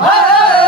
Hey!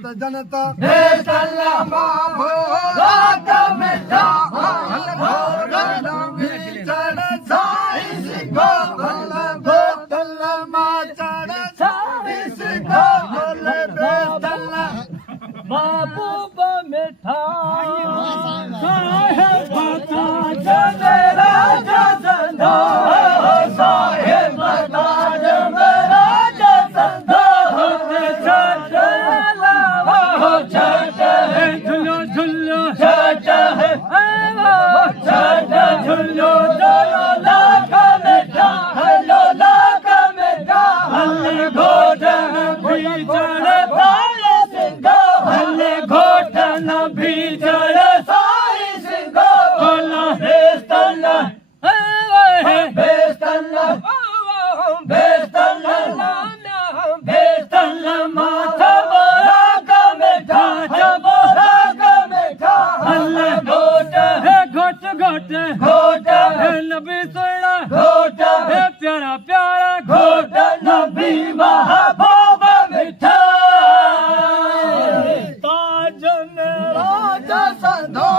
जनता बेतला बाबो रात मिठा चढ़ साई सिखो बेतला माँ चढ़ साई सिखो बेतला बाबू मिठा साहेब बता जमे राजा संधो साहेब बता जमे राजा संधो छठ लावा छठ है झुलो झुलो छठ है छठ झुलो झुलो लाख मिठा हलो लाख मिठा हल्ले घोटन बीचड़ ताले सिंघो हल्ले घोटन बीचड़ साई सिंघो बोला बेस्तला बेस्तला बेस्तला बेस्तला माथा बोरा का मिठा बोरा का मिठा हल्ले घोट है घोट घोट घोट है नबी सोना घोट है प्यारा प्यारा घोट नबी महबूब मिठा ताज में राजा संधो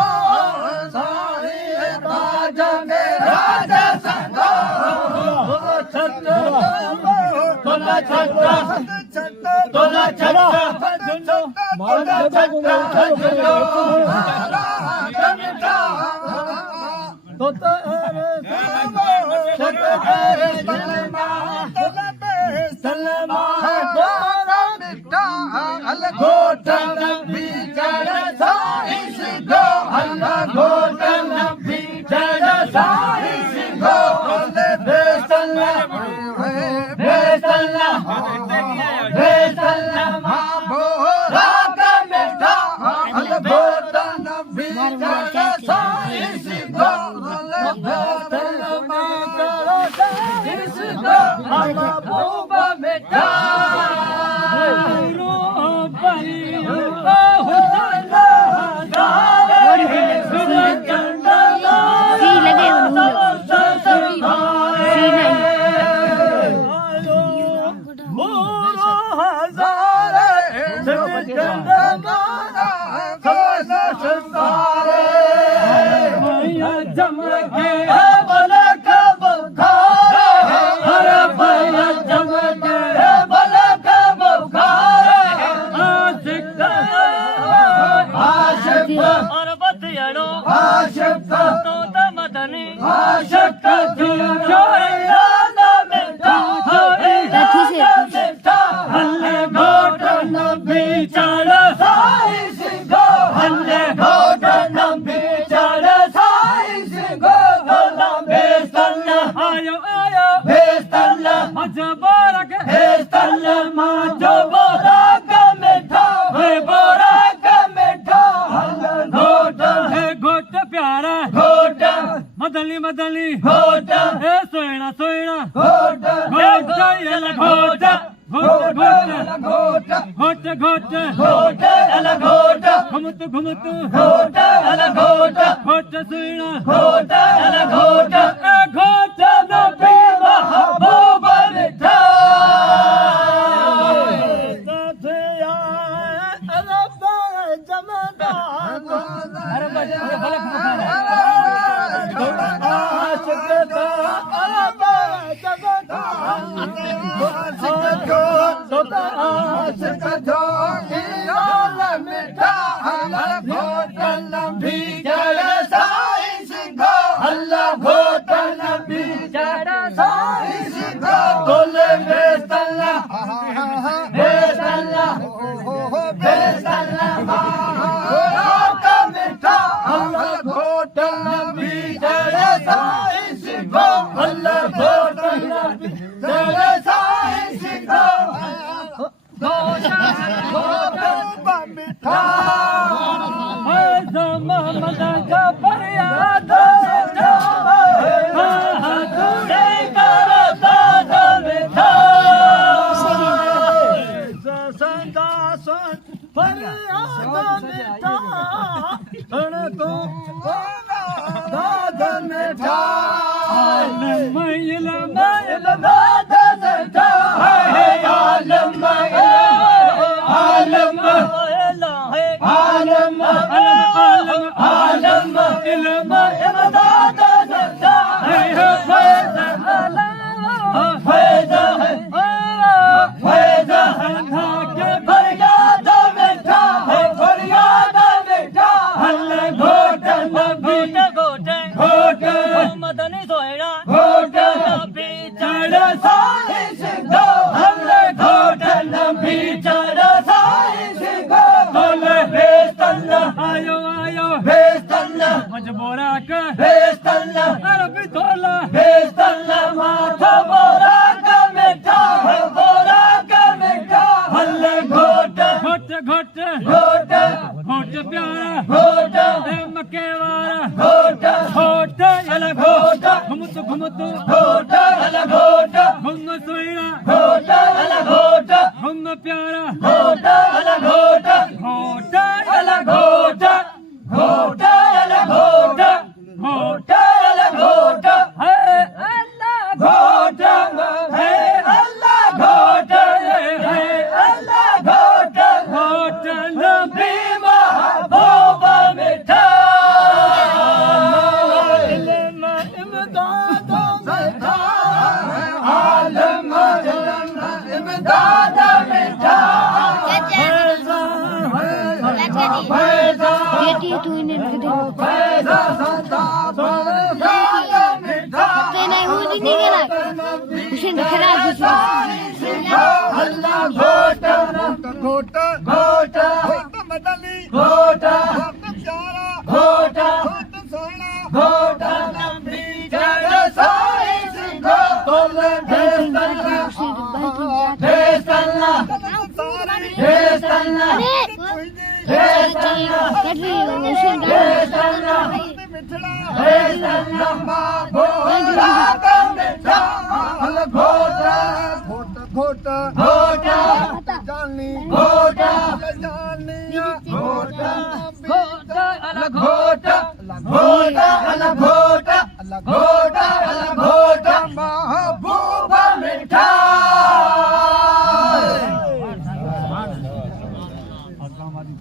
सारी ताज में राजा संधो छठ तोला छठ तोला छठ तोला छठ मिठा तो सलमा मिठा घोटन बीचड़ साई सिखो हल्ला घोटन बीचड़ साई सिखो बेसला बेसला बेसला बाबो रात मिठा हल्ला घोटन बीचड़ साई सिखो घोटन बीचड़ साई सिखो महबूब मिठा मदली मदली घोटा ए सोयना सोयना घोटा घोटा एला घोटा घोटा घोटा घोटा घोटा घोटा एला घोटा घुमत घुमत घोटा एला घोटा घोटा सोयना घोटा एला घोटा ए घोटा नबी महबूब मिठा साथिया रब जमदा अरे बलक बोराक बेस्तल्ला अरबी तोला बेस्तल्ला माथा बोराक मिठा है बोराक मिठा हल्ले घोट घोट घोट घोट घोट प्यारा घोट मक्के वाला घोट घोट अला घोट घुमतु घुमतु घोट अला घोट घुम सोइना घोट अला घोट घुम प्यारा घोट अला घोट घोट अला घोट घोट अला घोट घोट अला घोट है अल्लाह घोट है अल्लाह घोट है अल्लाह घोट घोट नबी महबूब मिठा इमदाद मिठा आलम इमदाद मिठा बेटी तू इन्हें पैसा सदा मिठा नहीं हो नहीं गेला उसे खराब अल्लाह घोट घोट घोट घोट मदली घोट प्यारा घोट घोट सोना घोट लंबी जड़ साई सिंघो तोले बेस्तल्ला बेस्तल्ला बेस्तल्ला बेस्तल्ला बेस्तल्ला बेस्तल्ला माँ बोला का मिठा हल घोट घोट घोट घोट जानी घोट जानिया घोट घोट अल घोट घोट अल घोट घोट